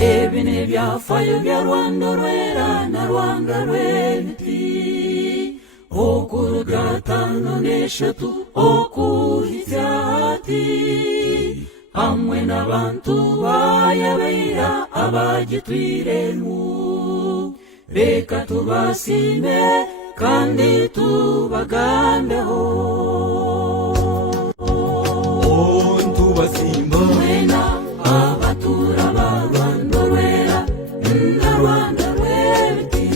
ebine byafayo bya Rwanda rwera na Rwanda rw'ebiti okuruga gatanu n'eshatu okuhitya hati hamwe n'abantu bayabeira abagitwiremu reka tubasime kandi tubagambeho tubasimba mwena abatura ba Rwanda rwera na Rwanda rw'ebiti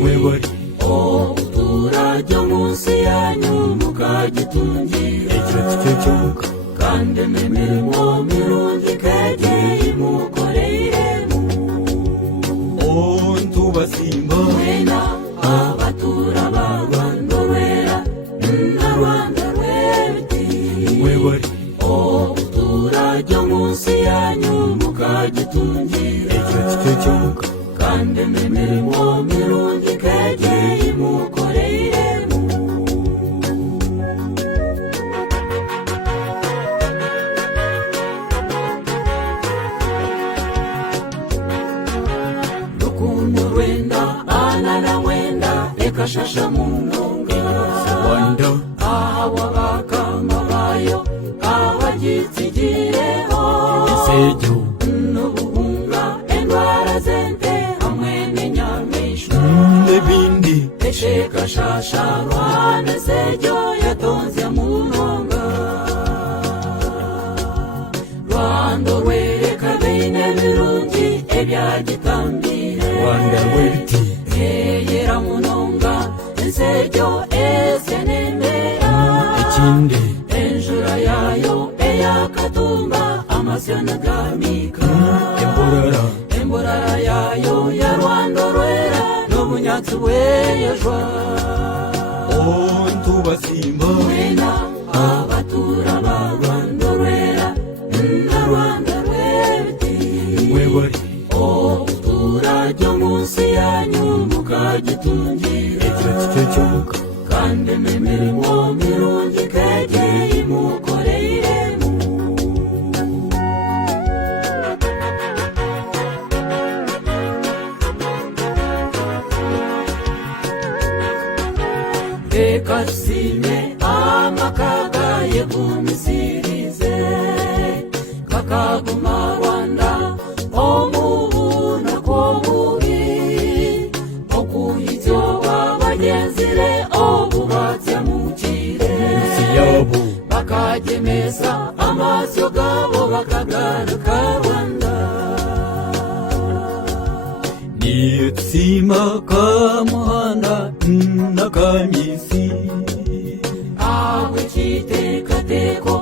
mwebari obuturage munsi yanyu mukagitungira ekyo kyonka kandi emirimo mirungi kegeye mukoreiremu tubasimba mwena abatura ba Rwanda rwera na Rwanda rw'ebiti mwebari obuturage munsi yanyu mukagitungira ekyo kyonka kandi emirimo mirungi kegeye mukoreiremu rukundo rwenda ana na mwenda ekashasha munonga Rwanda ahawa bakama bayo abagitigireho isejo n'ubuhunga endwara zente hamwe n'inyamishwa n'ebindi eshekashasha Rwanda sejo yatonze munonga Rwanda rwereka bine birungi ebyagitambire Rwanda rw'ebiti eyera munonga ensejo esenemera ekindi enjura yayo eyakatumba amasyo nagamika emborara yayo ya Rwanda rwera n'obunyatsi bweyejwa tubasimba mwena abatura ba Rwanda rwera na Rwanda rw'ebiti mwebari obuturage munsi yanyu mukagitungira ekyo kyonka kandi emirimo mirungi kegeye mukoreiremu reka tusime amakaga yegumisirize kakaguma Rwanda omubuna kwobubi okuhityo babagenzire obubatyamukire yabo bakagemesa amasyo gabo bakagaruka Rwanda niyo tusima kamuhanda n'akamisi awe kitekateko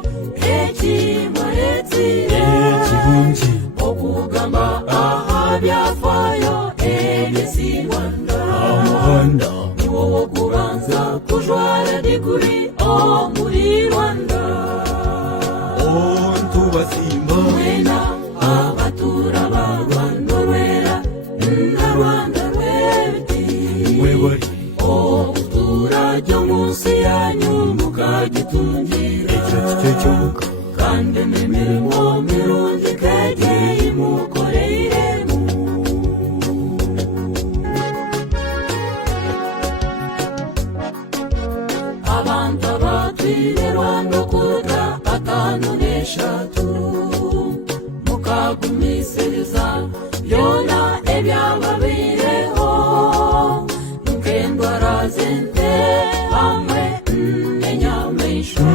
ekimaretsire ekirungi okugamba aha byafayo ebyesi Rwanda amuhanda niwo wokubanza kujwara diguri omuri Rwanda tubasimba mwena abatura ba Rwanda rwera na Rwanda rw'ebiti mwebari obuturage munsi yanyu mukagitungira ekyo kyonka kandi emirimo mirungi kegeye mukoreiremu abantu abatwire Rwanda okuruga gatanu n'eshatu mukagumisiriza byona ebyababireho nk'endwara zente hamwe n'enyamishwa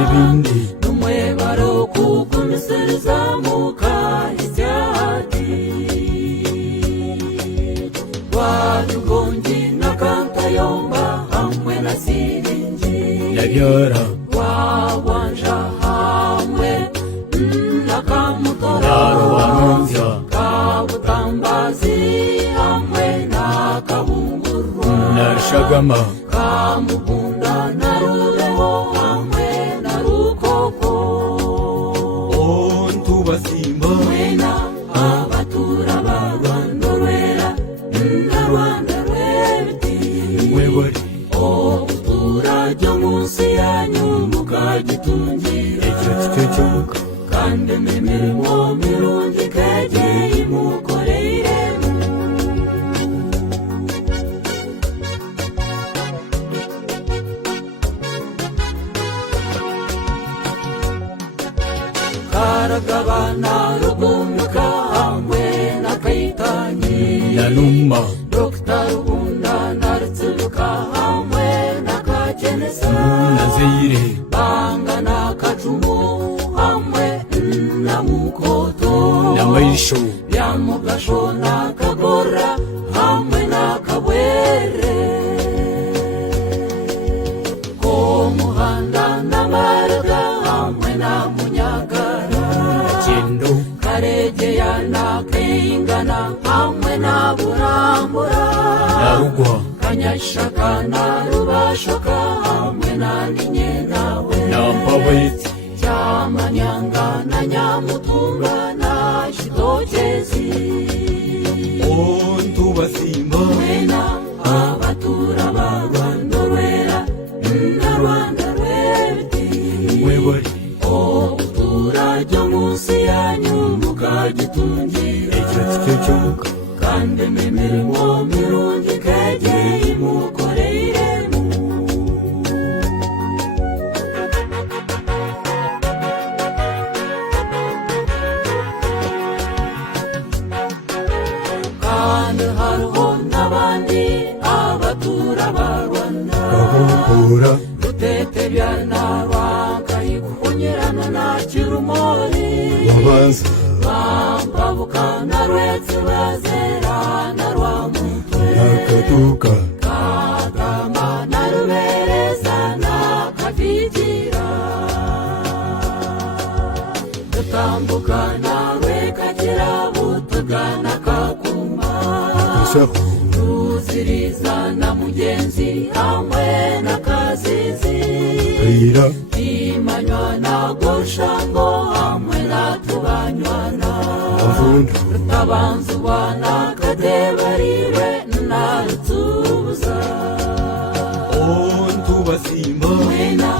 ebindi numwebaro kugumisiriza mukahitya hati Rwarugongi na Kantayomba hamwe na Siringi nabyara Rwawanja hamwe na Kamutora Rwanonzya Kabutambazi hamwe na Kabungurwa na Shagama Kamubunda na Rureho hamwe na Rukoko tubasimba mwena abatura ba Rwanda rwera na Rwanda rw'ebiti mwebari obuturage munsi yanyu mukagitungira ekyo kyonka kandi emirimo mirungi kegeye mukore Rugumuka hamwe na Kaitanyi na Numa Dr. Rugunda na Rutsubuka hamwe na Kakenesa na Zaire Banga na Kacumu hamwe na Mukoto na Maisho Byamugasho na Kagora hamwe na Kabwere Ko Muhanda na Maraga hamwe na Munyagara Kendo Karegeya na Kingana hamwe na Burambura na Rugwa Kanyashaka na Rubashoka hamwe na Ninyenawe na Mpabeti Cyamanyanga na Nyamutunga na Shitokezi Ntubasimba Mwena abatura ba Rwanda rwera na Rwanda rwebiti mwebari Uturajya munsi yanyu mukagitungira icyatsi cy'umuka kandi imirimo mirungi ikegeye imukoreremo kandi hariho n'abandi abatura ba Rwanda Gahumbura Rutete byana Rwakayikunyirana na Kirumori Wabanza Bambabuka na Rwetse bazera na Rwamutwe na Kaduka Katama na Rubereza na Kavigira Dutambuka na Rwekakira Butuga na Kakuma Ishaho Ruziriza na Mugenzi hamwe na Kazizi Kayira Imanywa na Goshango hamwe na Tubanywana Mavundu Rutabanzwa na Kadebarire na Rutsubuza Ntubasimba Mwena